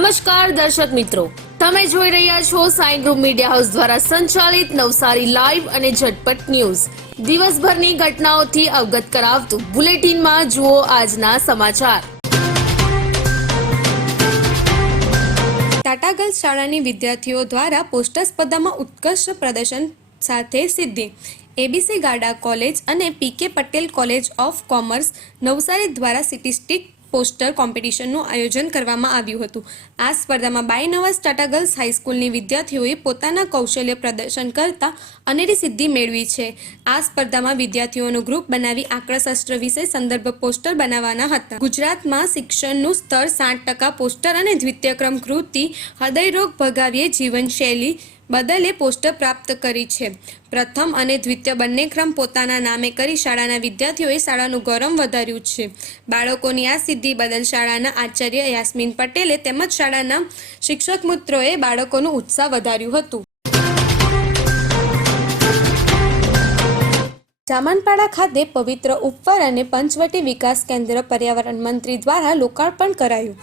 નમસ્કાર દર્શક મિત્રો. તમે જોઈ રહ્યા છો સાઈ ગ્રુપ મીડિયા હાઉસ દ્વારા સંચાલિત નવસારી લાઈવ અને ઝટપટ ન્યૂઝ. દિવસભરની ઘટનાઓથી અવગત કરાવતું બુલેટિનમાં જુઓ આજના સમાચાર. ટાટા ગર્લ્સ શાળાની વિદ્યાર્થીઓ દ્વારા પોસ્ટર સ્પર્ધામાં ઉત્કર્ષ પ્રદર્શન સાથે સિદ્ધિ. એબીસી ગાડા કોલેજ અને P K Patel college of commerce Navsari દ્વારા સિટી સ્ટીક પોસ્ટર કોમ્પિટિશનનું આયોજન કરવામાં આવ્યું હતું. આ સ્પર્ધામાં બાય નવાસ ટાટા ગર્લ્સ હાઈસ્કૂલની વિદ્યાર્થીઓએ પોતાના કૌશલ્ય પ્રદર્શન કરતા અનેરી સિદ્ધિ મેળવી છે. આ સ્પર્ધામાં વિદ્યાર્થીઓનું ગ્રુપ બનાવી આંકડાશાસ્ત્ર વિશે સંદર્ભ પોસ્ટર બનાવવાના હતા. ગુજરાતમાં શિક્ષણનું સ્તર સાઠ ટકા પોસ્ટર અને દ્વિતીય ક્રમ કૃતિ હૃદયરોગ ભગાવીએ જીવનશૈલી બદલે પોસ્ટર પ્રાપ્ત કરી છે. પ્રથમ અને દ્વિતીય બંને ક્રમ પોતાના નામે કરી શાળાના વિદ્યાર્થીઓએ શાળાનું ગૌરવ વધાર્યું છે. બાળકોની આ સિદ્ધિ બદલ શાળાના આચાર્ય યાસ્મીન પટેલે તેમજ શાળાના શિક્ષક મિત્રોએ બાળકોનું ઉત્સાહ વધાર્યું હતું. જામનપાડા ખાતે પવિત્ર ઉપવર અને પંચવટી વિકાસ કેન્દ્ર પર્યાવરણ મંત્રી દ્વારા લોકાર્પણ કરાયું.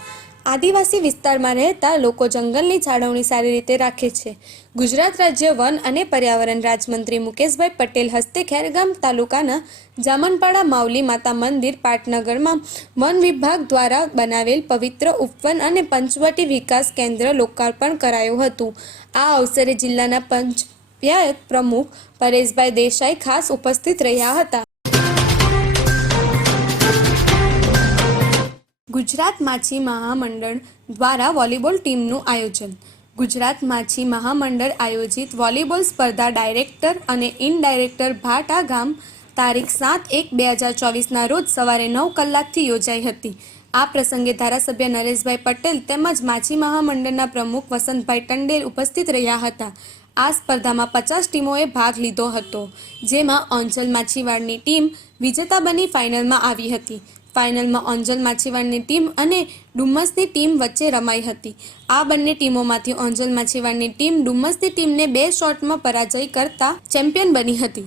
આદિવાસી વિસ્તારમાં રહેતા લોકો જંગલની જાળવણી સારી રીતે રાખે છે. ગુજરાત રાજ્ય વન અને પર્યાવરણ રાજમંત્રી મુકેશભાઈ પટેલ હસ્તે ખેરગામ તાલુકાના જામનપાડા માવલી માતા મંદિર પાટનગરમાં વન વિભાગ દ્વારા બનાવેલ પવિત્ર ઉપવન અને પંચવટી વિકાસ કેન્દ્ર લોકાર્પણ કરાયું હતું. આ અવસરે જિલ્લાના પંચાયત પ્રમુખ પરેશભાઈ દેસાઈ ખાસ ઉપસ્થિત રહ્યા હતા. ગુજરાત માછી મહામંડળ દ્વારા વોલીબોલ ટીમનું આયોજન. ગુજરાત માછી મહામંડળ આયોજિત વોલીબોલ સ્પર્ધા ડાયરેક્ટર અને ઇનડાયરેક્ટર ભાટા ગામ તારીખ સાત એક બે હજાર ચોવીસના રોજ સવારે નવ કલાકથી યોજાઈ હતી. આ પ્રસંગે ધારાસભ્ય નરેશભાઈ પટેલ તેમજ માછી મહામંડળના પ્રમુખ વસંતભાઈ ટંડેલ ઉપસ્થિત રહ્યા હતા. આ સ્પર્ધામાં પચાસ ટીમોએ ભાગ લીધો હતો, જેમાં ઓંચલ માછીવાડની ટીમ વિજેતા બની ફાઇનલમાં આવી હતી. ફાઇનલમાં ઓંજલ માછીવાડની ટીમ અને ડુમ્મસની ટીમ વચ્ચે રમાઈ હતી. આ બંને ટીમોમાંથી ઓંજલ માછીવાડની ટીમ ડુમ્મસની ટીમને બે શોટમાં પરાજય કરતા ચેમ્પિયન બની હતી.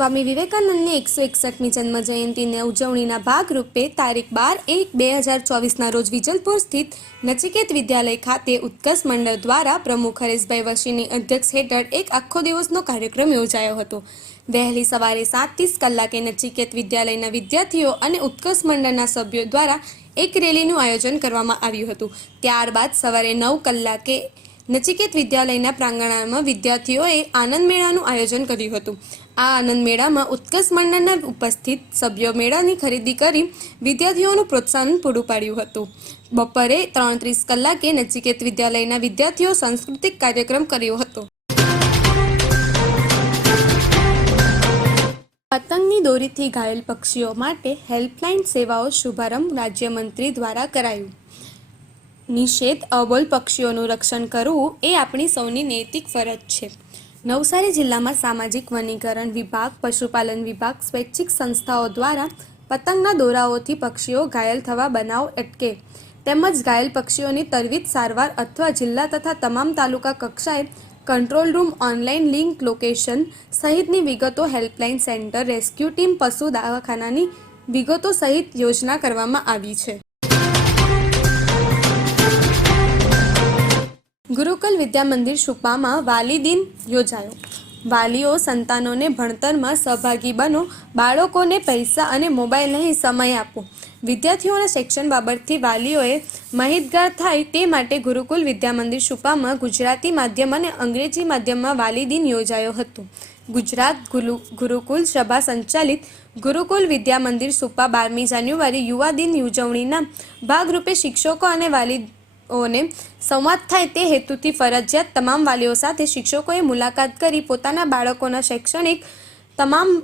Swami વિવેકાનંદની એકસો એકસઠમી જન્મ જયંતિને ઉજવણીના ભાગરૂપે તારીખ બાર એક બે હજાર ચોવીસના રોજ વિજલપુર સ્થિત નચિકેત વિદ્યાલય ખાતે ઉત્કર્ષ મંડળ દ્વારા પ્રમુખ હરેશભાઈ વશીની અધ્યક્ષ હેઠળ એક આખો દિવસનો કાર્યક્રમ યોજાયો હતો. વહેલી સવારે સાત ત્રીસ કલાકે નચિકેત વિદ્યાલયના વિદ્યાર્થીઓ અને ઉત્કર્ષ મંડળના સભ્યો દ્વારા એક રેલીનું આયોજન કરવામાં આવ્યું હતું. ત્યારબાદ સવારે નવ કલાકે નચિકેત વિદ્યાલયના પ્રાંગણમાં વિદ્યાર્થીઓએ આનંદ મેળાનું આયોજન કર્યું હતું. આ આનંદ મેળામાં ઉત્કર્ષ મંડળના ઉપસ્થિત સભ્યો મેળાની ખરીદી કરી વિદ્યાર્થીઓનું પ્રોત્સાહન પૂરું પાડ્યું હતું. બપોરે ત્રણ ત્રીસ કલાકે નજીકેત વિદ્યાલયના વિદ્યાર્થીઓ સાંસ્કૃતિક કાર્યક્રમ કર્યો હતો. પતંગની દોરીથી ઘાયલ પક્ષીઓ માટે હેલ્પલાઇન સેવાઓ શુભારંભ રાજ્યમંત્રી દ્વારા કરાયું. નિષેધ અબોલ પક્ષીઓનું રક્ષણ કરવું એ આપણી સૌની નૈતિક ફરજ છે. નવસારી જિલ્લામાં સામાજિક વનીકરણ વિભાગ, પશુપાલન વિભાગ, સ્વૈચ્છિક સંસ્થાઓ દ્વારા પતંગના દોરાઓથી પક્ષીઓ ઘાયલ થવા બનાવ અટકે. તેમજ ઘાયલ પક્ષીઓની તરવીત સારવાર અથવા જિલ્લા તથા તમામ તાલુકા કક્ષાએ control room, online link location સહિતની વિગતો હેલ્પલાઇન સેન્ટર રેસ્ક્યુ ટીમ, પશુ દવાખાનાની વિગતો સહિત યોજના કરવામાં આવી છે. ગુરુકુલ વિદ્યા મંદિર સુપામાં વાલી દિન યોજાયો. વાલીઓ સંતાનોને ભણતરમાં સહભાગી બનો, બાળકોને પૈસા અને મોબાઈલ નહીં સમય આપો. વિદ્યાર્થીઓના શિક્ષણ બાબતથી વાલીઓએ માહિતગાર થાય તે માટે ગુરુકુલ વિદ્યા મંદિર શુપામાં ગુજરાતી માધ્યમ અને અંગ્રેજી માધ્યમમાં વાલી દિન યોજાયો હતો. ગુજરાત ગુરુ ગુરુકુલ સભા સંચાલિત ગુરુકુલ વિદ્યા મંદિર સુપા બારમી જાન્યુઆરી યુવા દિન ઉજવણીના ભાગરૂપે શિક્ષકો અને વાલી ઓને સંવાદ થાય તે હેતુથી ફરજિયાત તમામ વાલીઓ સાથે શિક્ષકોએ મુલાકાત કરી પોતાના બાળકોના શૈક્ષણિક તમામ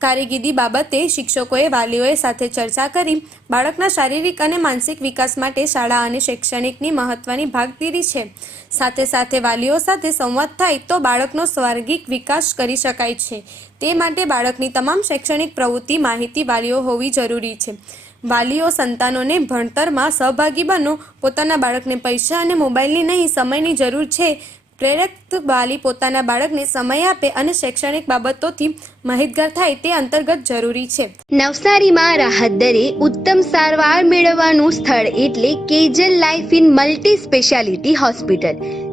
કારકિર્દી બાબતે શિક્ષકોએ વાલીઓએ સાથે ચર્ચા કરી. બાળકના શારીરિક અને માનસિક વિકાસ માટે શાળા અને શૈક્ષણિકની મહત્વની ભાગીદારી છે. સાથે સાથે વાલીઓ સાથે સંવાદ થાય તો બાળકનો સ્વાર્ગિક વિકાસ કરી શકાય છે. તે માટે બાળકની તમામ શૈક્ષણિક પ્રવૃત્તિ માહિતી વાલીઓ હોવી જરૂરી છે. વાલીઓ સંતાનોને ભણતરમાં સહભાગી બનો, પોતાના બાળકને પૈસા અને મોબાઈલની નહીં, સમયની જરૂર છે. પ્રેરક વાલી પોતાના બાળકને સમય આપે અને શૈક્ષણિક બાબતોથી માહિતગાર થાય તે અંતર્ગત જરૂરી છે. નવસારીમાં રાહત દરે ઉત્તમ સારવાર મેળવવાનું સ્થળ એટલે Kejal life in multi speciality hospital.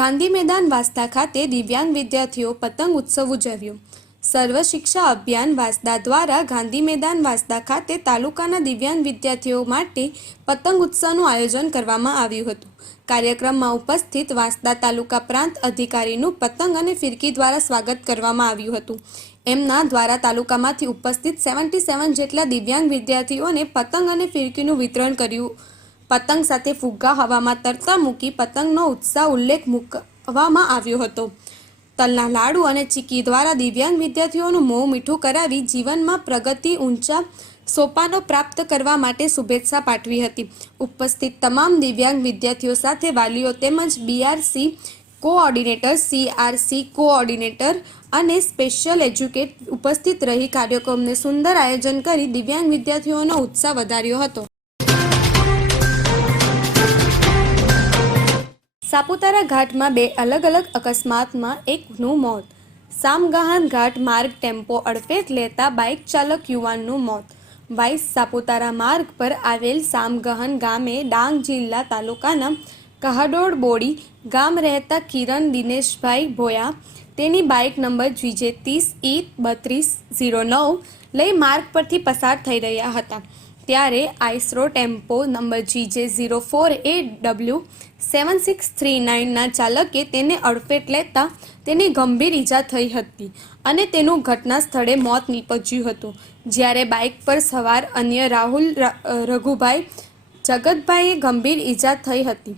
Gandhi મેદાન વાસ્તા ખાતે દિવ્યાંગ વિદ્યાર્થીઓ પતંગ ઉત્સવ ઉજવ્યો. સર્વ શિક્ષા અભિયાન વાસદા દ્વારા ગાંધી મેદાન વાસદા ખાતે તાલુકાના દિવ્યાંગ વિદ્યાર્થીઓ માટે પતંગ ઉત્સવનું આયોજન કરવામાં આવ્યું હતું. કાર્યક્રમમાં ઉપસ્થિત વાસદા તાલુકા પ્રાંત અધિકારીનું પતંગ અને ફિરકી દ્વારા સ્વાગત કરવામાં આવ્યું હતું. એમના દ્વારા તાલુકામાંથી ઉપસ્થિત સેવન્ટી સેવન જેટલા દિવ્યાંગ વિદ્યાર્થીઓને પતંગ અને ફિરકીનું વિતરણ કર્યું પતંગ સાથે ફુગ્ગા હવામાં તરતા મૂકી પતંગનો ઉત્સાહ ઉલ્લેખ મૂકવામાં આવ્યો હતો. તલના લાડુ અને ચીકી દ્વારા દિવ્યાંગ વિદ્યાર્થીઓનું મોં મીઠું કરાવી જીવનમાં પ્રગતિ ઊંચા સોપાનો પ્રાપ્ત કરવા માટે શુભેચ્છા પાઠવી હતી. ઉપસ્થિત તમામ દિવ્યાંગ વિદ્યાર્થીઓ સાથે વાલીઓ તેમજ બીઆરસી કોઓર્ડિનેટર સીઆરસી કોઓર્ડિનેટર અને સ્પેશિયલ એજ્યુકેટ ઉપસ્થિત રહી કાર્યક્રમને સુંદર આયોજન કરી દિવ્યાંગ વિદ્યાર્થીઓનો ઉત્સાહ વધાર્યો હતો. સાપુતારા ઘાટમાં બે અલગ અલગ અકસ્માતમાં એકનું મોત. સામગાહન ઘાટ માર્ગ ટેમ્પો અડફેટ લેતા બાઇક ચાલક યુવાનનું મોત. વાઇસ સાપુતારા માર્ગ પર આવેલ સામગહન ગામે ડાંગ જિલ્લા તાલુકાના કહાડોળ બોડી ગામ રહેતા કિરણ દિનેશભાઈ ભોયા તેની બાઇક નંબર જીજે ત્રીસ ઈ બત્રીસ ઝીરો નવ લઈ માર્ગ પરથી પસાર થઈ રહ્યા હતા. ત્યારે Eicher tempo number GJ zero four A W seven six three નાઇનના ચાલકે તેને અડફેટ લેતા તેને ગંભીર ઈજા થઈ હતી અને તેનું ઘટના સ્થળે મોત નીપજ્યું હતું. જ્યારે બાઇક પર સવાર અન્ય રાહુલ રઘુભાઈ જગતભાઈએ ગંભીર ઈજા થઈ હતી.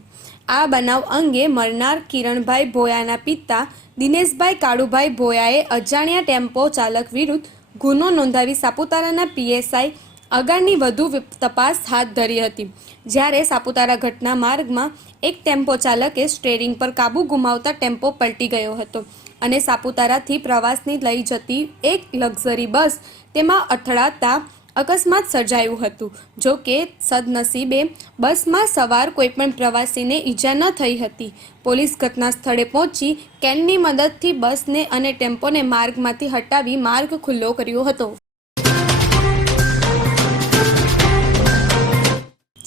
આ બનાવ અંગે મરનાર કિરણભાઈ ભોયાના પિતા દિનેશભાઈ કાળુભાઈ ભોયાએ અજાણ્યા ટેમ્પો ચાલક વિરુદ્ધ ગુનો નોંધાવી સાપુતારાના પીએસઆઈ આગળની વધુ તપાસ હાથ ધરી હતી. જ્યારે સાપુતારા ઘટના માર્ગમાં એક ટેમ્પો ચાલકે સ્ટેરિંગ પર કાબુ ગુમાવતા ટેમ્પો પલટી ગયો હતો અને સાપુતારાથી પ્રવાસની લઈ જતી એક લક્ઝરી બસ તેમાં અથડાતા અકસ્માત સર્જાયું હતું. જો કે સદનસીબે બસમાં સવાર કોઈપણ પ્રવાસીને ઈજા ન થઈ હતી. પોલીસ ઘટના સ્થળે પહોંચી કેનની મદદથી બસને અને ટેમ્પોને માર્ગમાંથી હટાવી માર્ગ ખુલ્લો કર્યો હતો.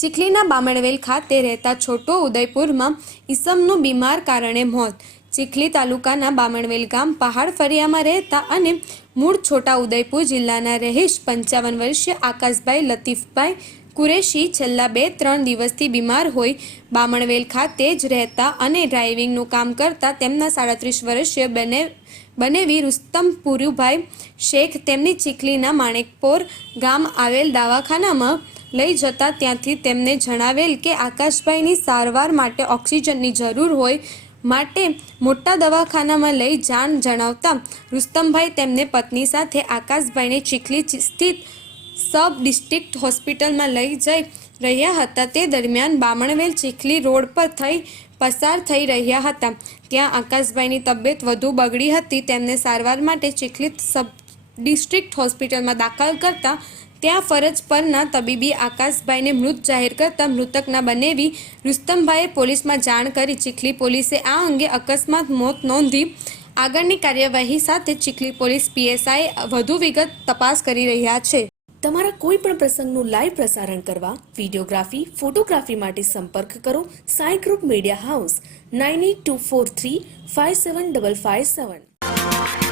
ચીખલીના બામણવેલ ખાતે રહેતા છોટો ઉદયપુરમાં ઈસમનું બીમાર કારણે મોત. ચીખલી તાલુકાના બામણવેલ ગામ પહાડ ફરિયામાં રહેતા અને મૂળ છોટા ઉદયપુર જિલ્લાના રહીશ પંચાવન વર્ષીય આકાશભાઈ લતીફભાઈ કુરેશી છેલ્લા બે ત્રણ દિવસથી બીમાર હોય બામણવેલ ખાતે જ રહેતા અને ડ્રાઇવિંગનું કામ કરતા તેમના સાડત્રીસ વર્ષીય બને, બનેવી રુસ્તમ પુરુભાઈ શેખ તેમની ચીખલીના માણેકપોર ગામ આવેલ દવાખાનામાં લઈ જતા ત્યાંથી તેમને જણાવેલ કે આકાશભાઈની સારવાર માટે ઓક્સિજનની જરૂર હોય માટે મોટા દવાખાનામાં લઈ જાણ જણાવતા રુસ્તમભાઈ તેમને પત્ની સાથે આકાશભાઈને ચીખલી સ્થિત સબ ડિસ્ટ્રિક્ટ હોસ્પિટલમાં લઈ જઈ રહ્યા હતા. તે દરમિયાન બામણવેલ ચીખલી રોડ પર થઈ પસાર થઈ રહ્યા હતા. ત્યાં આકાશભાઈની તબિયત વધુ બગડી હતી. તેમને સારવાર માટે ચીખલી સબ ડિસ્ટ્રિક્ટ હોસ્પિટલમાં દાખલ કરતા ત્યાં ફરજ પરના તબીબી આકાશભાઈને મૃત જાહેર કરતા મૃતકના બનેવી રુસ્તમભાઈએ પોલીસમાં જાણ કરી ચીખલી પોલીસે આ અંગે અકસ્માત મોત નોંધી આગળની કાર્યવાહી સાથે ચીખલી પોલીસ પીએસઆઈ વધુ વિગત તપાસ કરી રહ્યા છે. તમારા કોઈ પણ પ્રસંગનું લાઈવ પ્રસારણ કરવા વિડીયોગ્રાફી, ફોટોગ્રાફી માટે સંપર્ક કરો Sai group media house, nine eight two four three five seven double five seven.